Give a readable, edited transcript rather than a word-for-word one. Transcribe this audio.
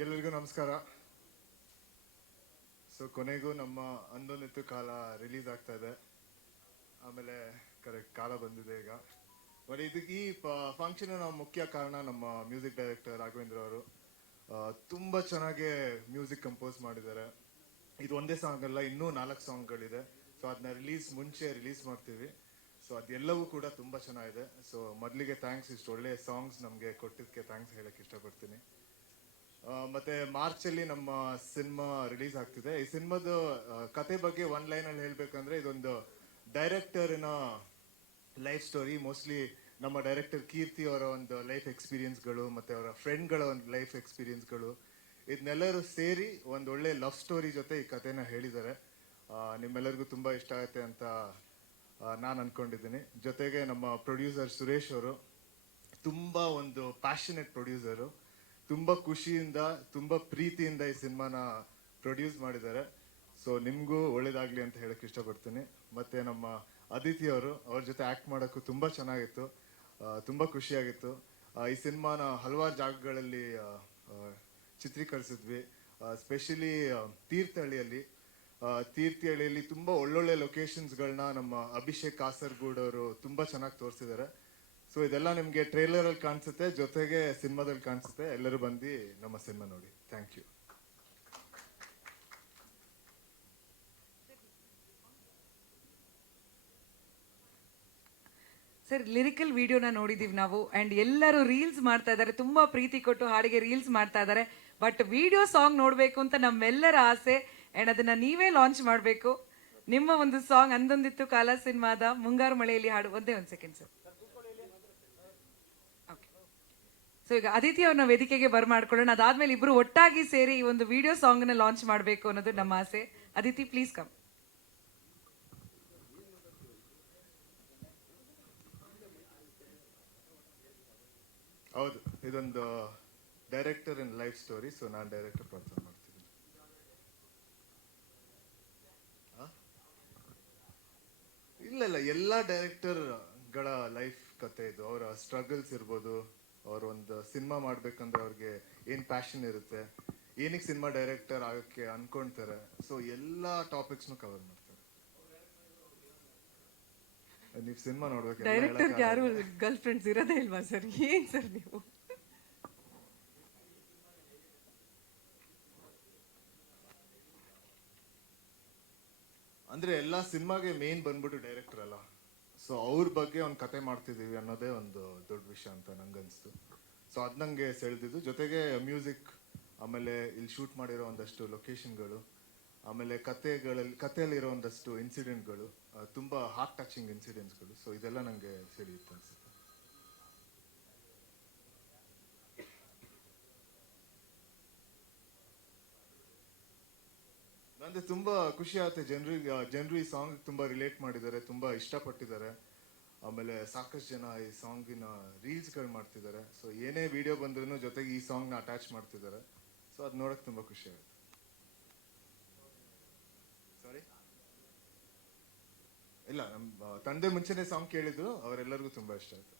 ಎಲ್ಲರಿಗೂ ನಮಸ್ಕಾರ. ಸೊ ಕೊನೆಗೂ ನಮ್ಮ ಅಂದೊಂದಿತ್ತು ಕಾಲ ರಿಲೀಸ್ ಆಗ್ತಾ ಇದೆ. ಆಮೇಲೆ ಕರೆಕ್ಟ್ ಕಾಲ ಬಂದಿದೆ ಈಗ. ಬಟ್ ಇದಕ್ಕೆ ಈ ಫಂಕ್ಷನ್ ನಾವು ಮುಖ್ಯ ಕಾರಣ ನಮ್ಮ ಮ್ಯೂಸಿಕ್ ಡೈರೆಕ್ಟರ್ ರಾಘವೇಂದ್ರ ಅವರು. ತುಂಬಾ ಚೆನ್ನಾಗಿ ಮ್ಯೂಸಿಕ್ ಕಂಪೋಸ್ ಮಾಡಿದ್ದಾರೆ. ಇದು ಒಂದೇ ಸಾಂಗ್ ಅಲ್ಲ, ಇನ್ನೂ 4 ಸಾಂಗ್ಗಳಿದೆ. ಸೊ ಅದನ್ನ ಮುಂಚೆ ರಿಲೀಸ್ ಮಾಡ್ತೀವಿ. ಸೊ ಅದೆಲ್ಲವೂ ಕೂಡ ತುಂಬಾ ಚೆನ್ನಾಗಿದೆ. ಸೊ ಮೊದಲಿಗೆ ಥ್ಯಾಂಕ್ಸ್, ಇಷ್ಟು ಒಳ್ಳೆ ಸಾಂಗ್ಸ್ ನಮಗೆ ಕೊಟ್ಟಿದ್ದಕ್ಕೆ ಥ್ಯಾಂಕ್ಸ್ ಹೇಳಕ್ ಇಷ್ಟಪಡ್ತೀನಿ. ಮತ್ತೆ ಮಾರ್ಚ್ ಅಲ್ಲಿ ನಮ್ಮ ಸಿನಿಮಾ ರಿಲೀಸ್ ಆಗ್ತಿದೆ. ಈ ಸಿನಿಮಾದ ಕತೆ ಬಗ್ಗೆ ಒನ್ ಲೈನ್ ಅಲ್ಲಿ ಹೇಳ್ಬೇಕಂದ್ರೆ, ಇದೊಂದು ಡೈರೆಕ್ಟರ್ನ ಲೈಫ್ ಸ್ಟೋರಿ. ಮೋಸ್ಟ್ಲಿ ನಮ್ಮ ಡೈರೆಕ್ಟರ್ ಕೀರ್ತಿ ಅವರ ಒಂದು ಲೈಫ್ ಎಕ್ಸ್ಪೀರಿಯನ್ಸ್ಗಳು ಮತ್ತೆ ಅವರ ಫ್ರೆಂಡ್ಗಳ ಒಂದು ಲೈಫ್ ಎಕ್ಸ್ಪೀರಿಯನ್ಸ್ಗಳು ಇದನ್ನೆಲ್ಲರೂ ಸೇರಿ ಒಂದು ಒಳ್ಳೆ ಲವ್ ಸ್ಟೋರಿ ಜೊತೆ ಈ ಕಥೆನ ಹೇಳಿದ್ದಾರೆ. ನಿಮ್ಮೆಲ್ಲರಿಗೂ ತುಂಬಾ ಇಷ್ಟ ಆಗುತ್ತೆ ಅಂತ ನಾನು ಅನ್ಕೊಂಡಿದ್ದೀನಿ. ಜೊತೆಗೆ ನಮ್ಮ ಪ್ರೊಡ್ಯೂಸರ್ ಸುರೇಶ್ ಅವರು ತುಂಬಾ ಒಂದು ಪ್ಯಾಷನೆಟ್ ಪ್ರೊಡ್ಯೂಸರು. ತುಂಬಾ ಖುಷಿಯಿಂದ, ತುಂಬಾ ಪ್ರೀತಿಯಿಂದ ಈ ಸಿನಿಮಾನ ಪ್ರೊಡ್ಯೂಸ್ ಮಾಡಿದ್ದಾರೆ. ಸೊ ನಿಮ್ಗೂ ಒಳ್ಳೇದಾಗ್ಲಿ ಅಂತ ಹೇಳಕ್ ಇಷ್ಟಪಡ್ತೀನಿ. ಮತ್ತೆ ನಮ್ಮ ಅದಿತಿ ಅವರು, ಅವ್ರ ಜೊತೆ ಆಕ್ಟ್ ಮಾಡೋಕ್ಕೂ ತುಂಬಾ ಚೆನ್ನಾಗಿತ್ತು, ತುಂಬಾ ಖುಷಿಯಾಗಿತ್ತು. ಈ ಸಿನಿಮಾನ ಹಲವಾರು ಜಾಗಗಳಲ್ಲಿ ಚಿತ್ರೀಕರಿಸಿದ್ವಿ. ಸ್ಪೆಷಲಿ ತೀರ್ಥಹಳ್ಳಿಯಲ್ಲಿ ತುಂಬಾ ಒಳ್ಳೊಳ್ಳೆ ಲೊಕೇಶನ್ಸ್ಗಳನ್ನ ನಮ್ಮ ಅಭಿಷೇಕ್ ಕಾಸರಗೋಡ್ ಅವರು ತುಂಬಾ ಚೆನ್ನಾಗಿ ತೋರಿಸಿದ್ದಾರೆ. ಸೊ ಇದೆಲ್ಲ ನಿಮ್ಗೆ ಟ್ರೇಲರ್ ಅಲ್ಲಿ ಕಾಣಿಸುತ್ತೆ, ಜೊತೆಗೆ ಸಿನಿಮಾದಲ್ಲಿ ಕಾಣಿಸುತ್ತೆ. ಎಲ್ಲರೂ ಬಂದು ನಮ್ಮ ಸಿನಿಮಾ ನೋಡಿ. Thank you. ಸರ್, ಲಿರಿಕಲ್ ವಿಡಿಯೋನ ನೋಡಿದೀವಿ ನಾವು. ಅಂಡ್ ಎಲ್ಲರೂ ರೀಲ್ಸ್ ಮಾಡ್ತಾ ಇದ್ದಾರೆ, ತುಂಬಾ ಪ್ರೀತಿ ಕೊಟ್ಟು ಹಾಡಿಗೆ ರೀಲ್ಸ್ ಮಾಡ್ತಾ ಇದ್ದಾರೆ. ಬಟ್ ವಿಡಿಯೋ ಸಾಂಗ್ ನೋಡ್ಬೇಕು ಅಂತ ನಮ್ಮೆಲ್ಲರ ಆಸೆ. ಅಂಡ್ ಅದನ್ನ ನೀವೇ ಲಾಂಚ್ ಮಾಡಬೇಕು. ನಿಮ್ಮ ಒಂದು ಸಾಂಗ್ ಅಂದೊಂದಿತ್ತು ಕಾಲ ಸಿನಿಮಾದ ಮುಂಗಾರು ಮಳೆಯಲ್ಲಿ ಹಾಡು. ಒಂದೇ ಒಂದು ಸೆಕೆಂಡ್ ಸರ್. ಸೊ ಈಗ ಅದಿತಿ ಅವ್ರನ್ನ ವೇದಿಕೆಗೆ ಬರ್ಮಾಡ್ಕೊಳ್ಳೋಣ. ಅದಾದ್ಮೇಲೆ ಇಬ್ರು ಒಟ್ಟಾಗಿ ಸೇರಿ ಈ ಒಂದು ವಿಡಿಯೋ ಸಾಂಗ್ ನ ಲಾಂಚ್ ಮಾಡಬೇಕು ಅನ್ನೋದು ನಮ್ಮ ಆಸೆ. Aditi, please come. ಹೌದು, ಇದೊಂದು director in life story. So ನಾನು ಡೈರೆಕ್ಟರ್ ಪಾತ್ರ ಮಾಡ್ತಿದ್ದೀನಿ. ಇಲ್ಲ, ಎಲ್ಲಾ ಡೈರೆಕ್ಟರ್ಗಳ ಲೈಫ್ ಕತೆ ಇದು. ಅವರ ಸ್ಟ್ರಗಲ್ಸ್ ಇರ್ಬೋದು, ಅವ್ರ ಒಂದು ಸಿನಿಮಾ ಮಾಡ್ಬೇಕಂದ್ರೆ ಅವ್ರಿಗೆ ಏನ್ ಪ್ಯಾಷನ್ ಇರುತ್ತೆ, ಏನಕ್ಕೆ ಸಿನಿಮಾ ಡೈರೆಕ್ಟರ್ ಆಗಕ್ಕೆ ಅನ್ಕೊಂತಾರೆ. ಸೊ ಎಲ್ಲಾ ಟಾಪಿಕ್ಸ್ನು ಕವರ್ ಮಾಡ್ತಾರೆ. ನೀವು ಸಿನಿಮಾ ನೋಡ್ಬೇಕು. ಡೈರೆಕ್ಟರ್ ಯಾರು ಗರ್ಲ್ ಫ್ರೆಂಡ್ಸ್ ಇರೋದೇ ಇಲ್ವಾ ಸರ್? ಏನ್ ಸರ್ ನೀವು? ಅಂದ್ರೆ ಎಲ್ಲಾ ಸಿನಿಮಾಗೆ ಮೇನ್ ಬಂದ್ಬಿಟ್ಟು ಡೈರೆಕ್ಟರ್ ಅಲ್ಲ. ಸೊ ಅವ್ರ ಬಗ್ಗೆ ಒಂದು ಕತೆ ಮಾಡ್ತಿದೀವಿ ಅನ್ನೋದೇ ಒಂದು ದೊಡ್ಡ ವಿಷಯ ಅಂತ ನಂಗನ್ಸ್ತು. ಸೊ ಅದ್ ನಂಗೆ ಸೆಳೆದಿದ್ದು. ಜೊತೆಗೆ ಮ್ಯೂಸಿಕ್, ಆಮೇಲೆ ಇಲ್ಲಿ ಶೂಟ್ ಮಾಡಿರೋ ಒಂದಷ್ಟು ಲೊಕೇಶನ್ಗಳು, ಆಮೇಲೆ ಕಥೆಯಲ್ಲಿರೋ ಒಂದಷ್ಟು ಇನ್ಸಿಡೆಂಟ್ಗಳು, ತುಂಬಾ ಹಾರ್ಟ್ ಟಚಿಂಗ್ ಇನ್ಸಿಡೆಂಟ್ಸ್ಗಳು. ಸೊ ಇದೆಲ್ಲ ನಂಗೆ ಸೆಳೆಯುತ್ತೆ ಅನ್ಸುತ್ತೆ. ನಂಗೆ ತುಂಬಾ ಖುಷಿ ಆಗುತ್ತೆ. ಜನರು ಈ ಸಾಂಗ್ ತುಂಬಾ ರಿಲೇಟ್ ಮಾಡಿದ್ದಾರೆ, ತುಂಬಾ ಇಷ್ಟಪಟ್ಟಿದ್ದಾರೆ. ಆಮೇಲೆ ಸಾಕಷ್ಟು ಜನ ಈ ಸಾಂಗಿನ ರೀಲ್ಸ್ಗಳು ಮಾಡ್ತಿದ್ದಾರೆ. ಸೊ ಏನೇ ವಿಡಿಯೋ ಬಂದ್ರೂ ಜೊತೆಗೆ ಈ ಸಾಂಗ್ನ ಅಟ್ಯಾಚ್ ಮಾಡ್ತಿದ್ದಾರೆ. ಸೊ ಅದ್ ನೋಡಕ್ ತುಂಬಾ ಖುಷಿ ಆಗುತ್ತೆ. ಸಾರಿ, ಇಲ್ಲ, ನಮ್ಮ ತಂದೆ ಮುಂಚೆನೆ ಸಾಂಗ್ ಕೇಳಿದ್ರು, ಅವರೆಲ್ಲರಿಗೂ ತುಂಬಾ ಇಷ್ಟ ಆಯ್ತು.